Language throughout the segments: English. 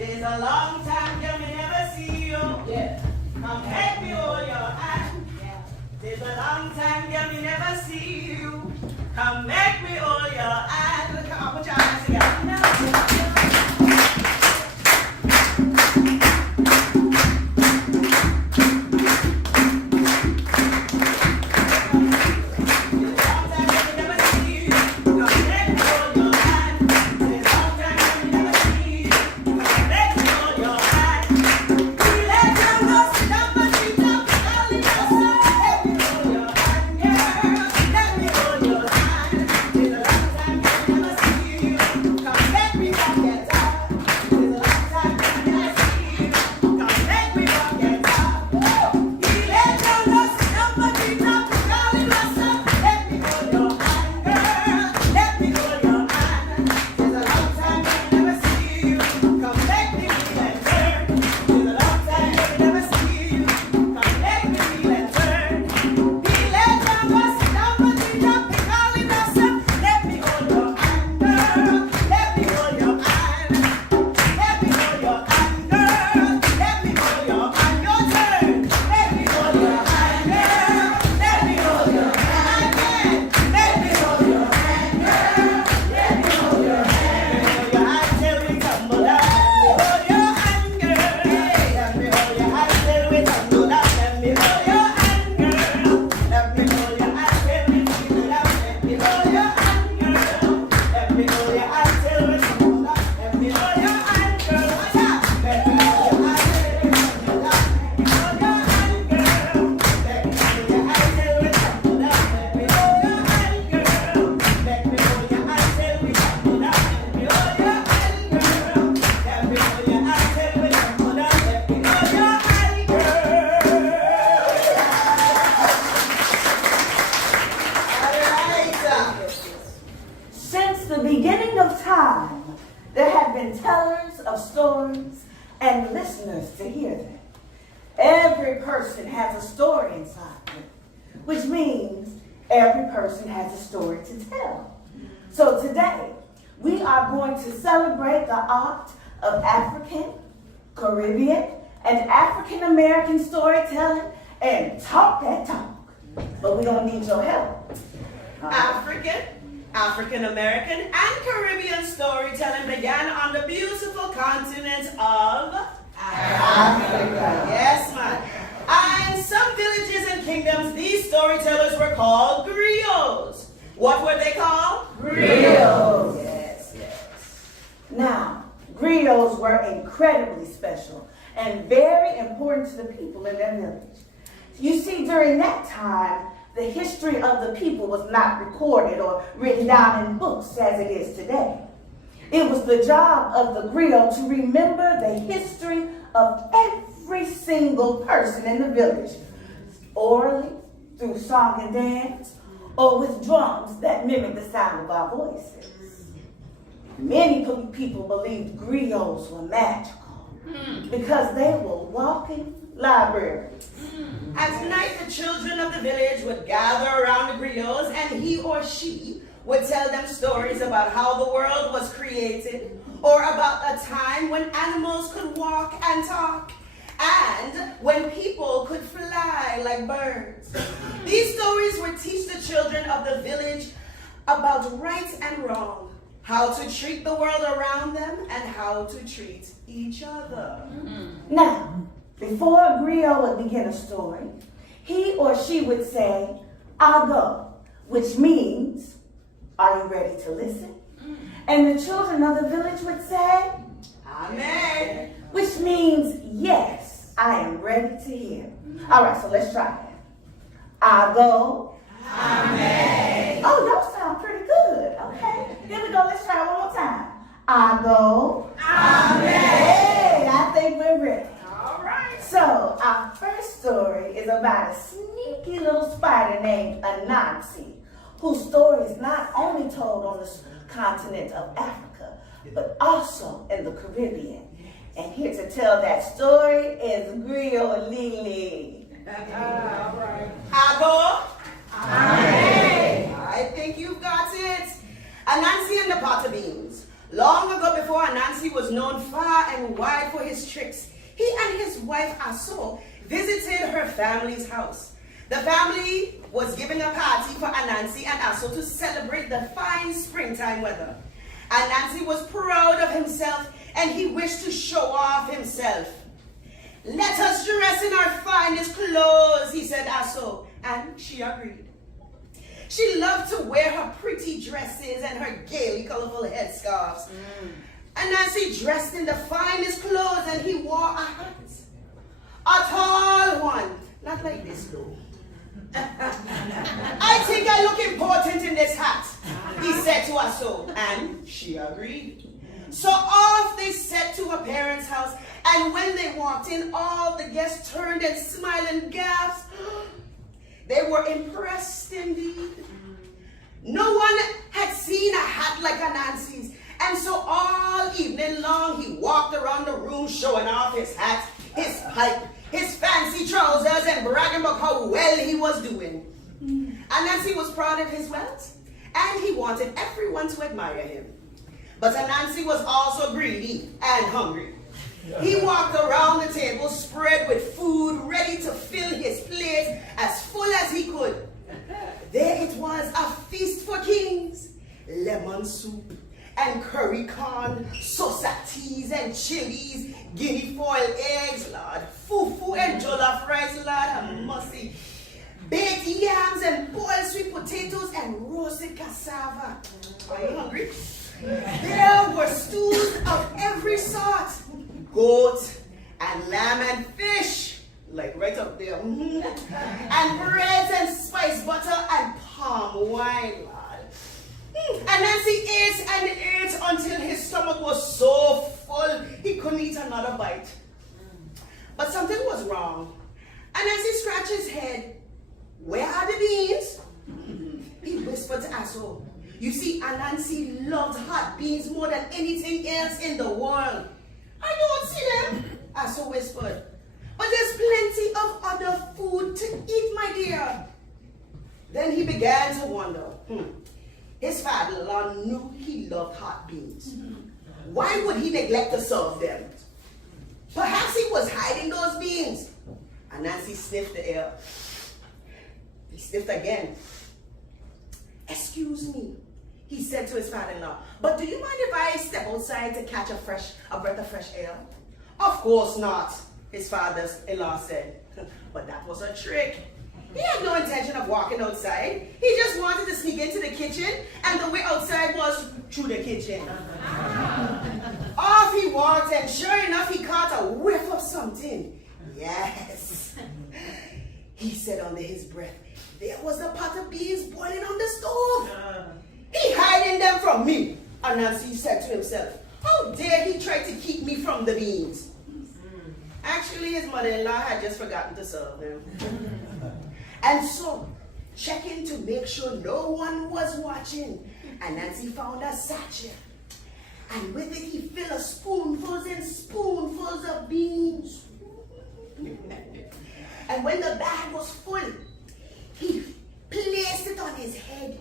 There's a long time you may never see you. Yeah. Come make me hold your hand. Yeah. There's a long time you may never see you. Come make me hold your hand. Come on, put your hands together. So today, we are going to celebrate the art of African, Caribbean, and African American storytelling and talk that talk. But we're going to need your help. African American, and Caribbean storytelling began on the beautiful continent of Africa. Yes, man. And some villages and kingdoms, these storytellers were called griots. What were they called? Griots. Yes, yes. Now, griots were incredibly special and very important to the people in their village. You see, during that time, the history of the people was not recorded or written down in books as it is today. It was the job of the griot to remember the history of every single person in the village, orally, through song and dance, or with drums that mimic the sound of our voices. Many people believed griots were magical because they were walking libraries. At night, the children of the village would gather around the griots, and he or she would tell them stories about how the world was created, or about a time when animals could walk and talk, and when people could fly like birds. These stories would teach the children of the village about right and wrong, how to treat the world around them, and how to treat each other. Now, before a griot would begin a story, he or she would say, "I'll go," which means, "Are you ready to listen?" And the children of the village would say, "Amen," which means, "Yes, I am ready to hear." All right, so let's try it. "I'll go." Amen. Oh, y'all sound pretty good. Okay, here we go. Let's try it one more time. "I'll go." Amen. Hey, I think we're ready. All right. So, our first story is about a sneaky little spider named Anansi, whose story is not only told on the continent of Africa, but also in the Caribbean. And here to tell that story is Griot Lili. All right. I go. Amen. I think you've got it. Anansi and the pot of beans. Long ago, before Anansi Anansi was known far and wide for his tricks. He and his wife Aso visited her family's house. The family was giving a party for Anansi and Aso to celebrate the fine springtime weather. Anansi was proud of himself and he wished to show off himself. "Let us dress in our finest clothes," he said Aso, and she agreed. She loved to wear her pretty dresses and her gaily colorful headscarves. Anansi dressed in the finest clothes and he wore a hat. A tall one, not like this though. "I think I look important in this hat," he said to Aso, and she agreed. So off they set to her parents' house, and when they walked in, all the guests turned and smiled and gasped. They were impressed indeed. No one had seen a hat like Anansi's, and so all evening long he walked around the room showing off his hat, his pipe, his fancy trousers, and bragging about how well he was doing. Anansi was proud of his wealth, and he wanted everyone to admire him. But Anansi was also greedy and hungry. He walked around the table spread with food, ready to fill his plate as full as he could. There it was, a feast for kings. Lemon soup and curry corn, sausages and chilies, guinea foil eggs, Lord, fufu and jollof rice, Lord, and mussy, baked yams and boiled sweet potatoes and roasted cassava. Are you hungry? There were stews of every sort, goat and lamb and fish, like right up there, and breads and spice butter and palm wine, Lord. Anansi ate and ate until his stomach was so full he couldn't eat another bite. But something was wrong. Anansi scratched his head. "Where are the beans?" He whispered to Aso. You see, Anansi loved hot beans more than anything else in the world. "I don't see them," Aso whispered. "But there's plenty of other food to eat, my dear." Then he began to wonder. His father-in-law knew he loved hot beans. Why would he neglect to serve them? Perhaps he was hiding those beans. Anansi sniffed the air. He sniffed again. "Excuse me," he said to his father-in-law, "but do you mind if I step outside to catch a breath of fresh air?" "Of course not," his father-in-law said. But that was a trick. He had no intention of walking outside. He just wanted to sneak into the kitchen, and the way outside was through the kitchen. Off he walked, and sure enough, he caught a whiff of something. Yes, he said under his breath, there was a pot of beans boiling on the stove. He hiding them from me, Anansi said to himself. How dare he try to keep me from the beans? Actually, his mother-in-law had just forgotten to serve them. And so, checking to make sure no one was watching, Anansi found a sachet. And with it, he filled spoonfuls and spoonfuls of beans. And when the bag was full, he placed it on his head.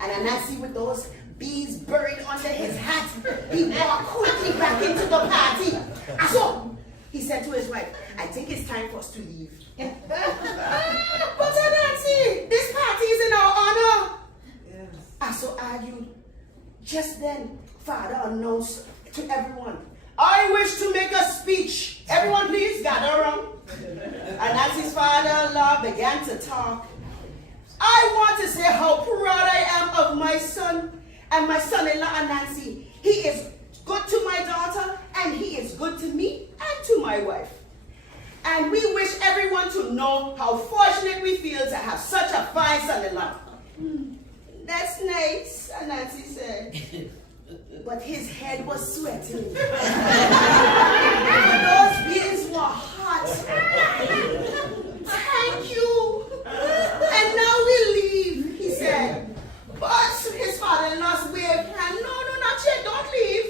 And Anansi, with those beans buried under his hat, he walked quickly back into the party. So, he said to his wife, I think it's time for us to leave. But Anansi, this party is in our honor. Yes. Aso argued. Just then, father announced to everyone, I wish to make a speech. Everyone please gather around. Anansi's father-in-law began to talk. I want to say how proud I am of my son and my son-in-law Anansi. He is good to my daughter and he is good to me and to my wife. And we wish everyone to know how fortunate we feel to have such a fine son-in-law. That's nice, Anansi said. But his head was sweating. Those beans were hot. Thank you. And now we leave, he said. But his father-in-law's waved hand. No, not yet. Don't leave.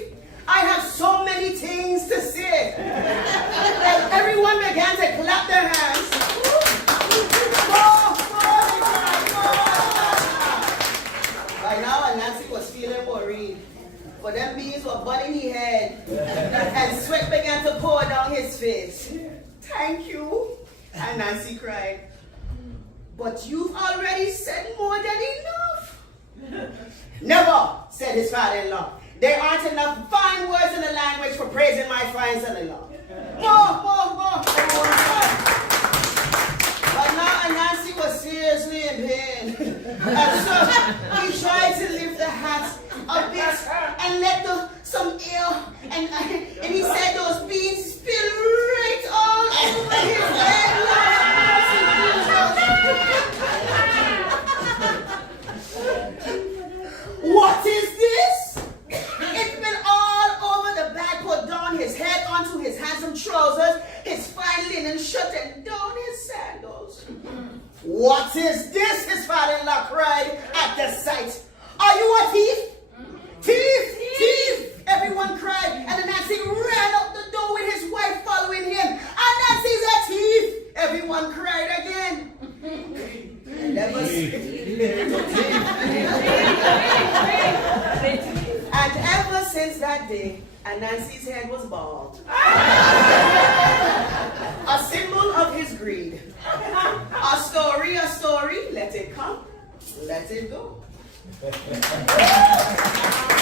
I have so many things to say. And everyone began to clap their hands. Anansi was feeling worried. For them bees were budding his head, and sweat began to pour down his face. Thank you, Anansi cried. But you've already said more than enough. Never, said his father-in-law. There aren't enough fine words in the language for praising my fine son-in-law. More, everyone cried. But now Anansi was seriously in pain. And so he tried to lift the hat a bit and let some air, and he said those beans spill right all over his head. What is this? It's been all over the back, put down his head, onto his handsome trousers, his fine linen shirt, and down his sandals. What is this? His father-in-law cried at the sight. Are you a thief? Thief! Everyone cried, and Anansi ran out the door with his wife following him. Anansi's a thief! Everyone cried again. And ever since that day, Anansi's head was bald. A symbol of his greed. A story, let it come, let it go.